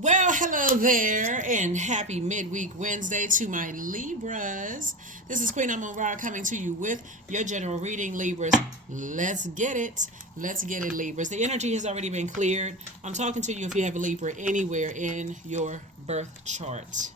Well, hello there, and happy midweek Wednesday to my Libras. This is Queen Amun Ra coming to you with your general reading, Libras. Let's get it. Let's get it, Libras. The energy has already been cleared. I'm talking to you if you have a Libra anywhere in your birth chart.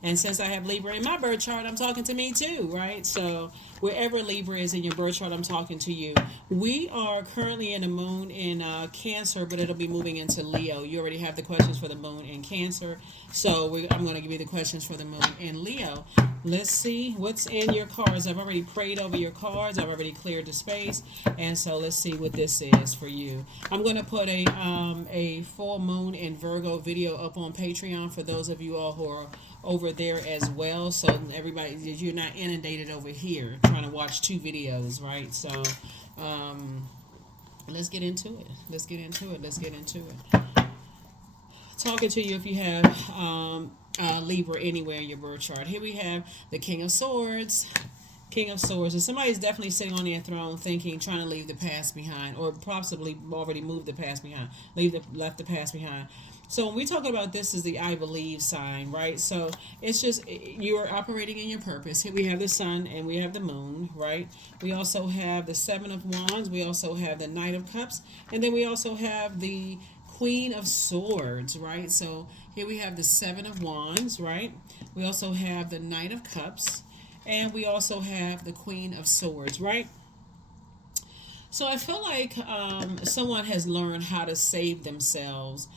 And since I have Libra in my birth chart, I'm talking to me too, right? So wherever Libra is in your birth chart, I'm talking to you. We are currently in the moon in Cancer, but it'll be moving into Leo. You already have the questions for the moon in Cancer. So I'm going to give you the questions for the moon in Leo. Let's see what's in your cards. I've already prayed over your cards. I've already cleared the space. And so let's see what this is for you. I'm going to put a full moon in Virgo video up on Patreon for those of you all who are over there as well, so everybody, you're not inundated over here trying to watch two videos, right? So let's get into it. Talking to you if you have Libra anywhere in your birth chart. Here we have the King of Swords. And somebody's definitely sitting on their throne thinking, trying to leave the past behind, or possibly already moved the past behind, left the past behind. So when we talk about this is the I believe sign, right? So it's just you're operating in your purpose. Here we have the sun and we have the moon, right? We also have the Seven of Wands. We also have the Knight of Cups. And then we also have the Queen of Swords, right? So here we have the Seven of Wands, right? We also have the Knight of Cups. And we also have the Queen of Swords, right? So I feel like someone has learned how to save themselves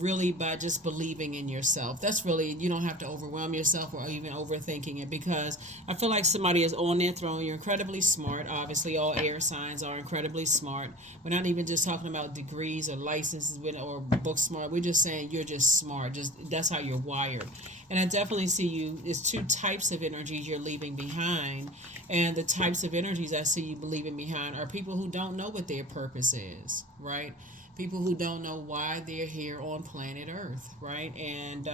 really by just believing in yourself. That's really, you don't have to overwhelm yourself or even overthinking it, because I feel like somebody is on their throne. You're incredibly smart. Obviously, all air signs are incredibly smart. We're not even just talking about degrees or licenses or book smart. We're just saying you're just smart. Just that's how you're wired. And I definitely see you. There's two types of energies you're leaving behind. And the types of energies I see you leaving behind are people who don't know what their purpose is, right? People who don't know why they're here on planet Earth, right? And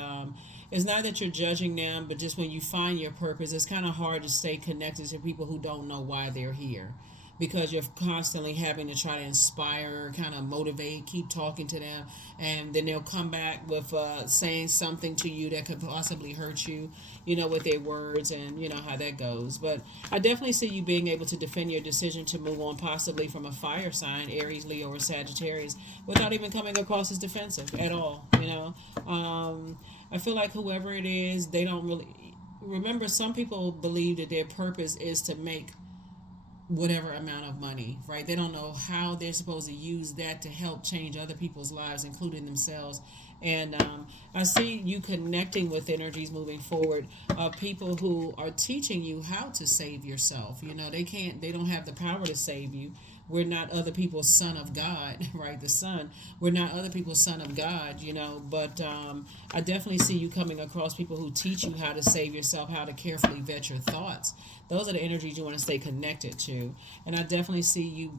it's not that you're judging them, but just when you find your purpose, it's kind of hard to stay connected to people who don't know why they're here, because you're constantly having to try to inspire, kind of motivate, keep talking to them, and then they'll come back with saying something to you that could possibly hurt you, with their words, and you know how that goes. But I definitely see you being able to defend your decision to move on, possibly from a fire sign, Aries, Leo, or Sagittarius, without even coming across as defensive at all. I feel like whoever it is, they don't really remember. Some people believe that their purpose is to make whatever amount of money, right? They don't know how they're supposed to use that to help change other people's lives, including themselves. And I see you connecting with energies moving forward of people who are teaching you how to save yourself. They don't have the power to save you. We're not other people's son of God, right? The son. We're not other people's son of God, but I definitely see you coming across people who teach you how to save yourself, how to carefully vet your thoughts. Those are the energies you want to stay connected to. And I definitely see you,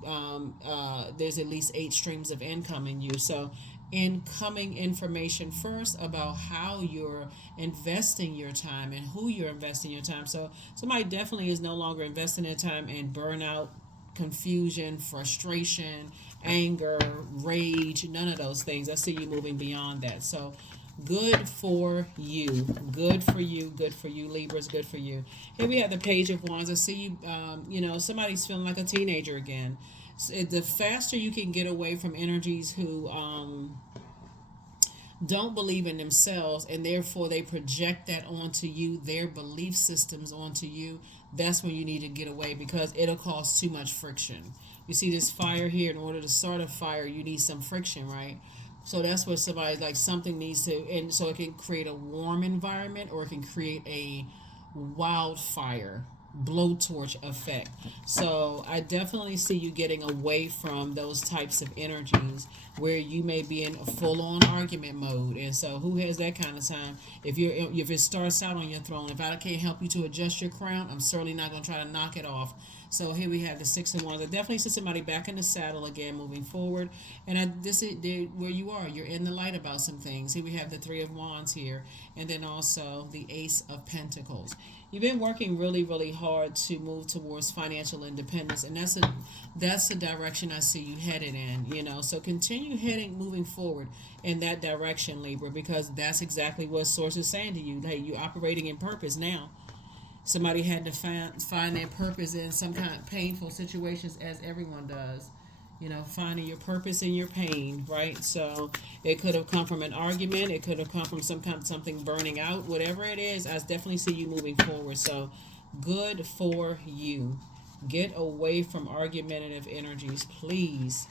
there's at least 8 streams of income in you. So incoming information first about how you're investing your time and who you're investing your time. So somebody definitely is no longer investing their time in burnout, confusion, frustration, anger, rage, none of those things. I see you moving beyond that. So good for you. Good for you. Good for you, Libras. Good for you. Here we have the Page of Wands. I see you, somebody's feeling like a teenager again. So the faster you can get away from energies who don't believe in themselves, and therefore they project that onto you, their belief systems onto you, that's when you need to get away, because it'll cause too much friction. You see this fire here. In order to start a fire, you need some friction, right? So that's where somebody, like, something needs to, and so it can create a warm environment, or it can create a wildfire blowtorch effect. So I definitely see you getting away from those types of energies where you may be in a full-on argument mode. And so who has that kind of time? If it starts out on your throne, if I can't help you to adjust your crown, I'm certainly not going to try to knock it off. So here we have the Six of Wands. I definitely see somebody back in the saddle again, moving forward. And this is where you are. You're in the light about some things. Here we have the Three of Wands here, and then also the Ace of Pentacles. You've been working really, really hard to move towards financial independence, and that's the direction I see you headed in. So continue heading, moving forward in that direction, Libra, because that's exactly what Source is saying to you. Hey, you're operating in purpose now. Somebody had to find their purpose in some kind of painful situations, as everyone does. Finding your purpose in your pain, right? So it could have come from an argument. It could have come from something burning out. Whatever it is, I definitely see you moving forward. So good for you. Get away from argumentative energies, please.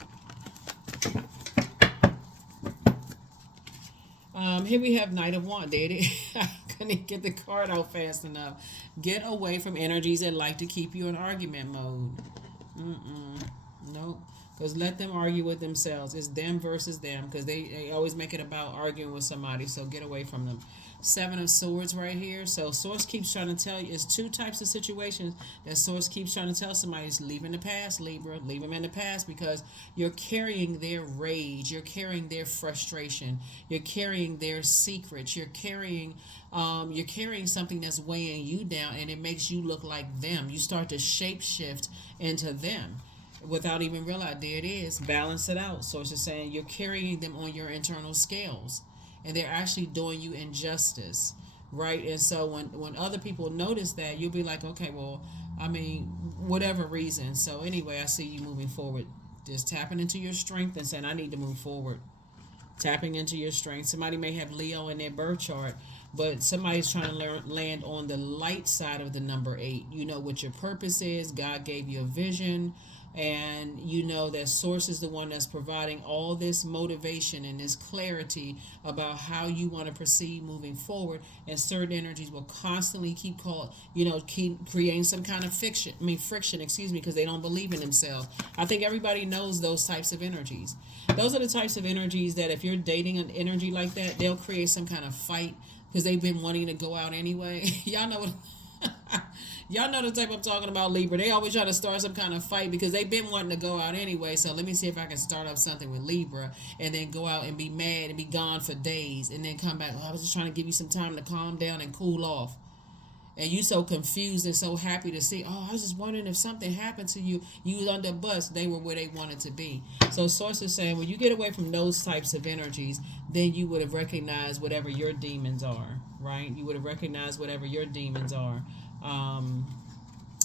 Here we have Knight of Wands. There it is. I couldn't get the card out fast enough. Get away from energies that like to keep you in argument mode. Nope. Because let them argue with themselves. It's them versus them. Because they always make it about arguing with somebody. So get away from them. Seven of Swords right here. So Source keeps trying to tell you. It's two types of situations that Source keeps trying to tell somebody. Is leave in the past, Libra. Leave them in the past, because you're carrying their rage. You're carrying their frustration. You're carrying their secrets. You're carrying something that's weighing you down, and it makes you look like them. You start to shapeshift into them without even realizing. There it is. Balance it out. Source is saying you're carrying them on your internal scales, and they're actually doing you injustice, right? And so when other people notice that, you'll be like, okay, well, whatever reason. So anyway, I see you moving forward, just tapping into your strength and saying, I need to move forward. Tapping into your strength. Somebody may have Leo in their birth chart, but somebody's trying to land on the light side of the number 8. You know what your purpose is. God gave you a vision, and you know that Source is the one that's providing all this motivation and this clarity about how you want to proceed moving forward. And certain energies will constantly keep creating some kind of friction, because they don't believe in themselves. I think everybody knows those types of energies. Those are the types of energies that if you're dating an energy like that, they'll create some kind of fight because they've been wanting to go out anyway. Y'all know what y'all know the type I'm talking about, Libra. They always try to start some kind of fight because they've been wanting to go out anyway. So let me see if I can start up something with Libra and then go out and be mad and be gone for days and then come back. I was just trying to give you some time to calm down and cool off. And you so confused and so happy to see, I was just wondering if something happened to you. You was under a bus. They were where they wanted to be. So Source is saying when you get away from those types of energies, then you would have recognized whatever your demons are, right? You would have recognized whatever your demons are. And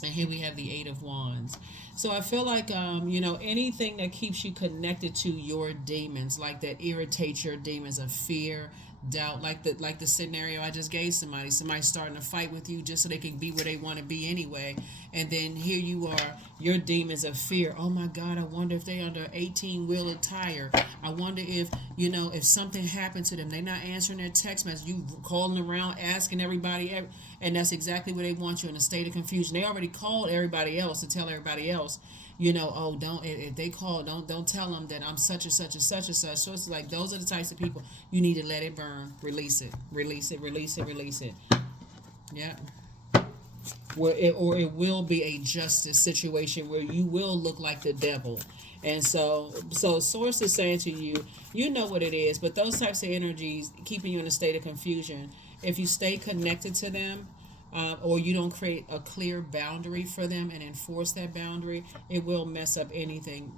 here we have the Eight of Wands. So I feel like, anything that keeps you connected to your demons, like that irritates your demons of fear, doubt, like the scenario I just gave somebody starting to fight with you just so they can be where they want to be anyway, and then here you are, your demons of fear. Oh my God, I wonder if they under 18-wheeler tire. I wonder if something happened to them. They're not answering their text message. You calling around asking everybody, and that's exactly where they want you, in a state of confusion. They already called everybody else to tell everybody else, don't, if they call, don't tell them that I'm such and such and such and such. So it's like those are the types of people you need to let it burn, release it. Yeah. Or it will be a justice situation where you will look like the devil. And so Source is saying to you, you know what it is, but those types of energies keeping you in a state of confusion, if you stay connected to them, or you don't create a clear boundary for them and enforce that boundary, it will mess up anything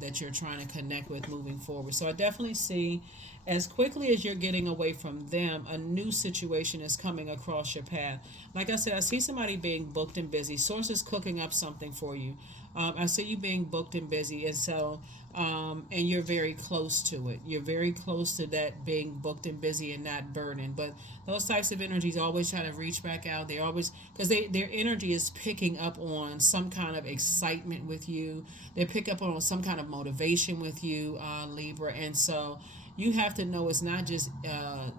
that you're trying to connect with moving forward. So I definitely see, as quickly as you're getting away from them, a new situation is coming across your path. Like I said, I see somebody being booked and busy. Source is cooking up something for you. I see you being booked and busy, and so and you're very close to it. You're very close to that being booked and busy and not burdened. But those types of energies always try to reach back out. They always, because their energy is picking up on some kind of excitement with you. They pick up on some kind of motivation with you, Libra. And so you have to know it's not just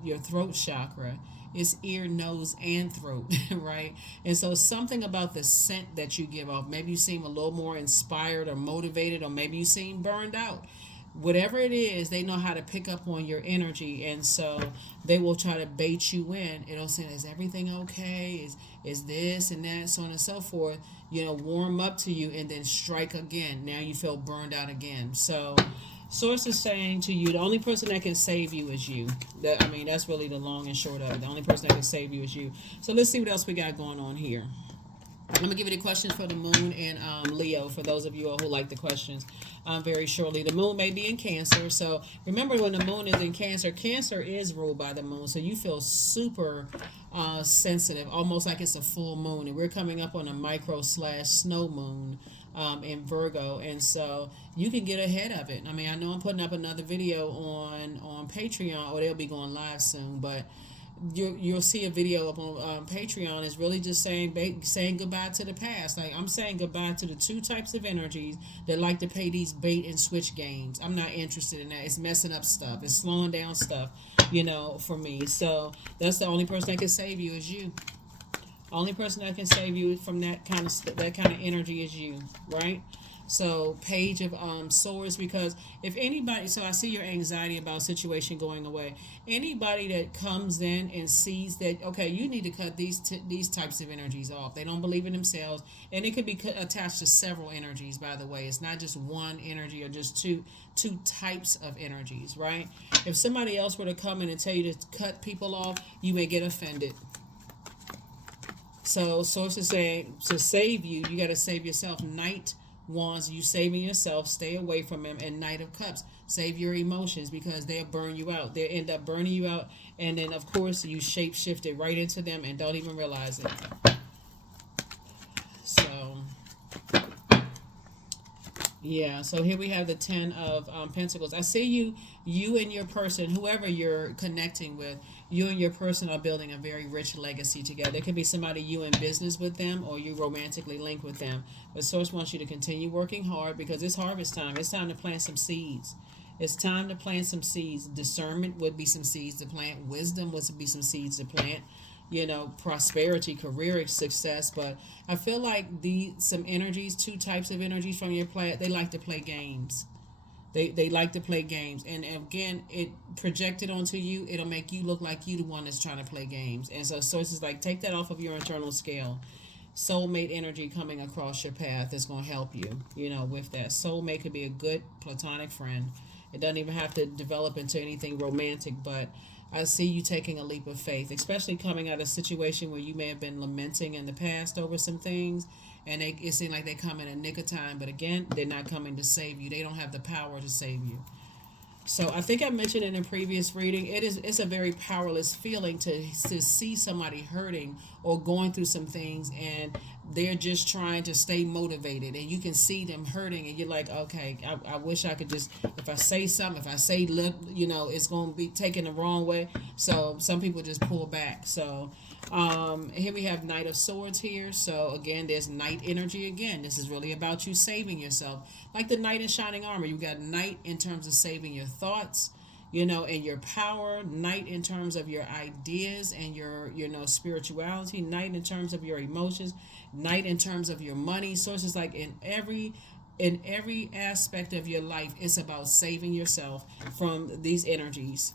your throat chakra. It's ear, nose, and throat, right? And so something about the scent that you give off, maybe you seem a little more inspired or motivated, or maybe you seem burned out. whatever it is, they know how to pick up on your energy, and so they will try to bait you in. It'll say, "Is everything okay? Is this and that, so on and so forth?" Warm up to you, and then strike again. Now you feel burned out again. So, Source is saying to you, the only person that can save you is you. That's really the long and short of it. The only person that can save you is you. So let's see what else we got going on here. I'm going to give you the questions for the moon and Leo, for those of you all who like the questions, very shortly. The moon may be in Cancer. So remember, when the moon is in Cancer, Cancer is ruled by the moon. So you feel super sensitive, almost like it's a full moon. And we're coming up on a micro/snow moon in Virgo. And so you can get ahead of it. I know I'm putting up another video on Patreon, or they'll be going live soon. But you'll see a video up on Patreon is really just saying goodbye to the past. Like, I'm saying goodbye to the two types of energies that like to play these bait and switch games. I'm not interested in that. It's messing up stuff. It's slowing down stuff, for me. So that's the only person that can save you is you. Only person that can save you from that kind of energy is you, right? So Page of Swords, because if anybody, so I see your anxiety about situation going away. Anybody that comes in and sees that, okay, you need to cut these types of energies off. They don't believe in themselves, and it could be attached to several energies. By the way, it's not just one energy or just two types of energies, right? If somebody else were to come in and tell you to cut people off, you may get offended. So Source is saying, to save you, you got to save yourself. Knight Wands, you saving yourself, stay away from him. And Knight of Cups, save your emotions, because they'll burn you out. They'll end up burning you out, and then of course you shape shifted right into them and don't even realize it. So yeah, so here we have the Ten of Pentacles. I see you and your person, whoever you're connecting with, you and your person are building a very rich legacy together. It could be somebody you in business with them, or you romantically linked with them. But Source wants you to continue working hard, because it's harvest time. It's time to plant some seeds. It's time to plant some seeds. Discernment would be some seeds to plant. Wisdom would be some seeds to plant. Prosperity, career success. But I feel like some energies, two types of energies from your planet, they like to play games. They like to play games, and again, it projected onto you. It'll make you look like you the one that's trying to play games. And so Source is like, take that off of your internal scale. Soulmate energy coming across your path is going to help you, with that. Soulmate could be a good platonic friend. It doesn't even have to develop into anything romantic, but I see you taking a leap of faith, especially coming out of a situation where you may have been lamenting in the past over some things, and it seems like they come in a nick of time. But again, they're not coming to save you. They don't have the power to save you. So I think I mentioned in a previous reading, it's a very powerless feeling to see somebody hurting or going through some things, and they're just trying to stay motivated, and you can see them hurting, and you're like, okay, I wish I could just, if I say something, if I say, it's going to be taken the wrong way. So some people just pull back. So here we have Knight of Swords here. So again, there's Knight energy again. This is really about you saving yourself. Like the Knight in Shining Armor, you got Knight in terms of saving your thoughts, and your power. Knight in terms of your ideas and your, spirituality. Knight in terms of your emotions. Knight in terms of your money. Sources, like in every aspect of your life, it's about saving yourself from these energies.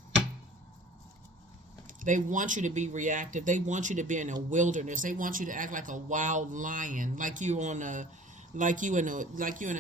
They want you to be reactive. They want you to be in a wilderness. They want you to act like a wild lion, like you in a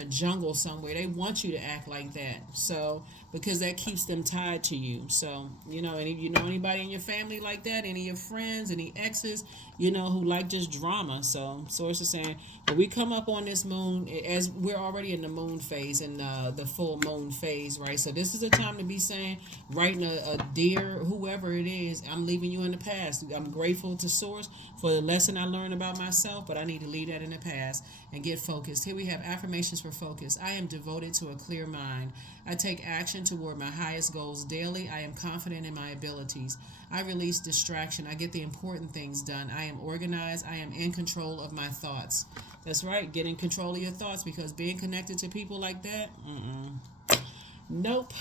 jungle somewhere. They want you to act like that. So because that keeps them tied to you. So anybody in your family like that, any of your friends, any exes, who like just drama. So Source is saying, when we come up on this moon, as we're already in the moon phase and the full moon phase, right? So this is a time to be saying, writing a dear whoever it is, I'm leaving you in the past. I'm grateful to Source for the lesson I learned about myself, but I need to leave that in the past and get focused. Here we have affirmations for focus. I am devoted to a clear mind. I take action toward my highest goals daily. I am confident in my abilities. I release distraction. I get the important things done. I am organized. I am in control of my thoughts. That's right. Get in control of your thoughts, because being connected to people like that, nope.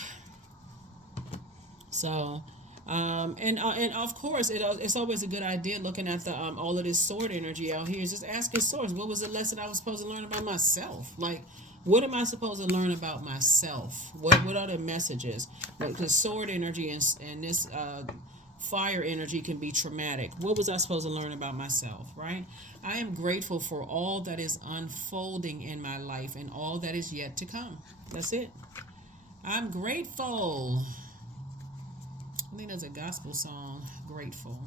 So, and of course, it's always a good idea looking at the all of this sword energy out here. Just ask your Source, what was the lesson I was supposed to learn about myself? Like, What am I supposed to learn about myself? What are the messages? Like the sword energy and this fire energy can be traumatic. What was I supposed to learn about myself, right? I am grateful for all that is unfolding in my life and all that is yet to come. That's it. I'm grateful. I think that's a gospel song. Grateful.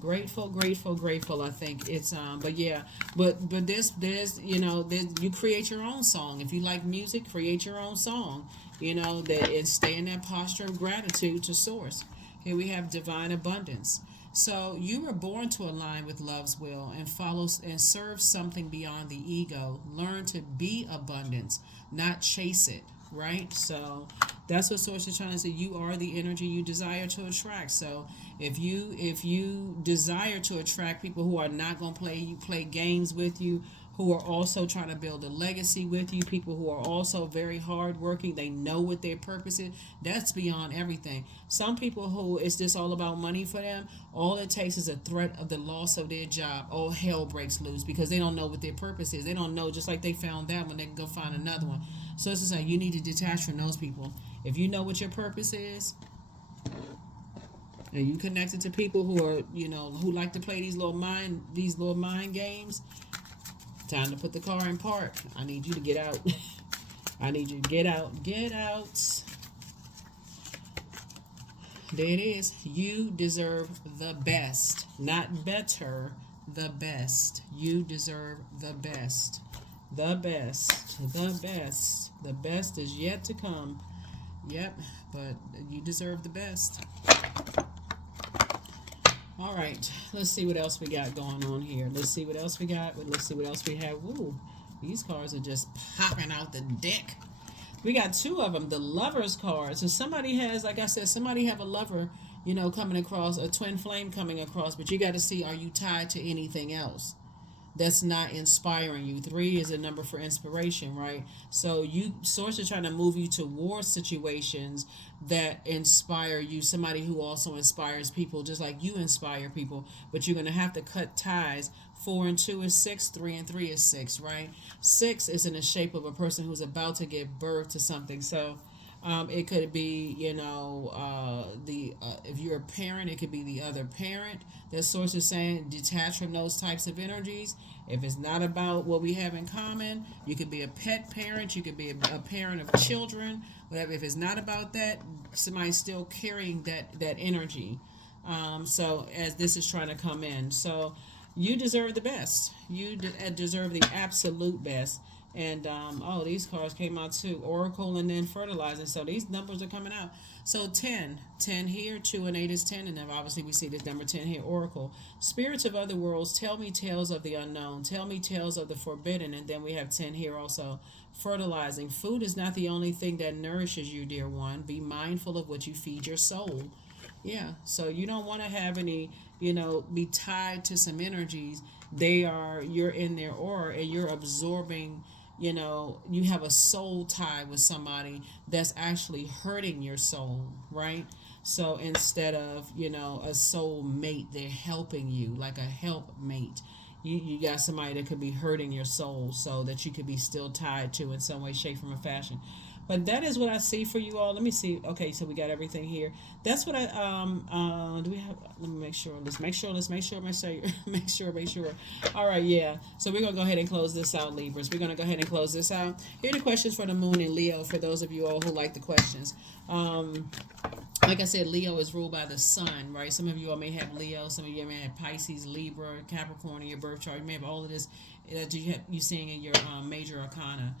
Grateful, grateful, grateful. I think it's but yeah, but there's you create your own song. If you like music, create your own song. That and stay in that posture of gratitude to source. Here we have divine abundance. So you were born to align with love's will and follow and serve something beyond the ego. Learn to be abundance, not chase it. Right? So that's what source is trying to say. You are the energy you desire to attract. So if you desire to attract people who are not going to play games with you, who are also trying to build a legacy with you, people who are also very hardworking, they know what their purpose is. That's beyond everything. Some people who it's just all about money for them, all it takes is a threat of the loss of their job. All hell breaks loose because they don't know what their purpose is. They don't know, just like they found that one, they can go find another one. So it's just like you need to detach from those people. If you know what your purpose is, and you connected to people who are, who like to play these little mind games, time to put the car in park. I need you to get out. I need you to get out. Get out. There it is. You deserve the best, not better, the best. You deserve the best. The best. The best. The best is yet to come. Yep, but you deserve the best. All right, let's see what else we got going on here. Let's see what else we got. Let's see what else we have. Ooh, these cards are just popping out the deck. We got two of them, the Lover's cards. So somebody has, like I said, somebody have a lover, coming across, a twin flame coming across, but you got to see, are you tied to anything else that's not inspiring you? 3 is a number for inspiration, right? So you source are trying to move you towards situations that inspire you, somebody who also inspires people just like you inspire people, but you're going to have to cut ties. 4 and 2 is 6, 3 and 3 is 6, right? 6 is in the shape of a person who's about to give birth to something. So it could be, if you're a parent, it could be the other parent. That source is saying detach from those types of energies. If it's not about what we have in common, you could be a pet parent, you could be a parent of children, whatever. If it's not about that, somebody's still carrying that energy. So as this is trying to come in, so you deserve the best. You deserve the absolute best. And these cards came out too. Oracle and then fertilizing. So these numbers are coming out. So 10 here, 2 and 8 is 10, and then obviously we see this number 10 here. Oracle, spirits of other worlds, tell me tales of the unknown, tell me tales of the forbidden. And then we have 10 here also. Fertilizing, food is not the only thing that nourishes you, dear one. Be mindful of what you feed your soul. Yeah, so you don't want to have any, be tied to some energies. You're in their aura and you're absorbing, you have a soul tie with somebody that's actually hurting your soul, right? So instead of, a soul mate, they're helping you like a help mate. You got somebody that could be hurting your soul so that you could be still tied to in some way, shape, form, or fashion. But that is what I see for you all. Let me see. Okay, so we got everything here. That's what I do we have let me make sure. Make sure. Make sure. All right, yeah. So we're gonna go ahead and close this out, Libras. We're gonna go ahead and close this out. Here are the questions for the moon and Leo for those of you all who like the questions. Like I said, Leo is ruled by the sun, right? Some of you all may have Leo, some of you may have Pisces, Libra, Capricorn in your birth chart. You may have all of this that you seeing in your major arcana.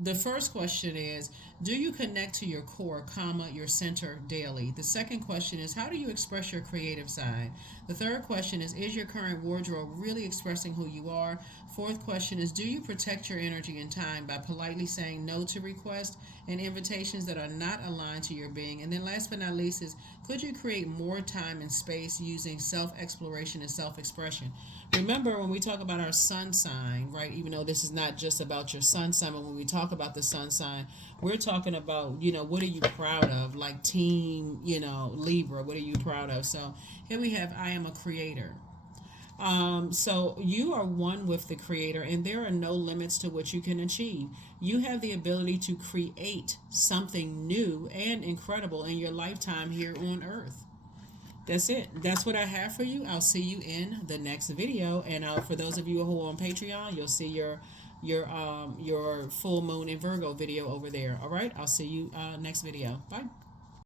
The first question is, do you connect to your core, your center daily? The second question is, how do you express your creative side? The third question is your current wardrobe really expressing who you are? Fourth question is, do you protect your energy and time by politely saying no to requests and invitations that are not aligned to your being? And then last but not least is, could you create more time and space using self-exploration and self-expression? Remember, when we talk about our sun sign, right, even though this is not just about your sun sign, but when we talk about the sun sign, we're talking about, what are you proud of? Like team, Libra, what are you proud of? So here we have, I am a creator. So you are one with the Creator, and there are no limits to what you can achieve. You have the ability to create something new and incredible in your lifetime here on Earth. That's it. That's what I have for you. I'll see you in the next video. And for those of you who are on Patreon, you'll see your full moon in Virgo video over there. All right. I'll see you next video. Bye.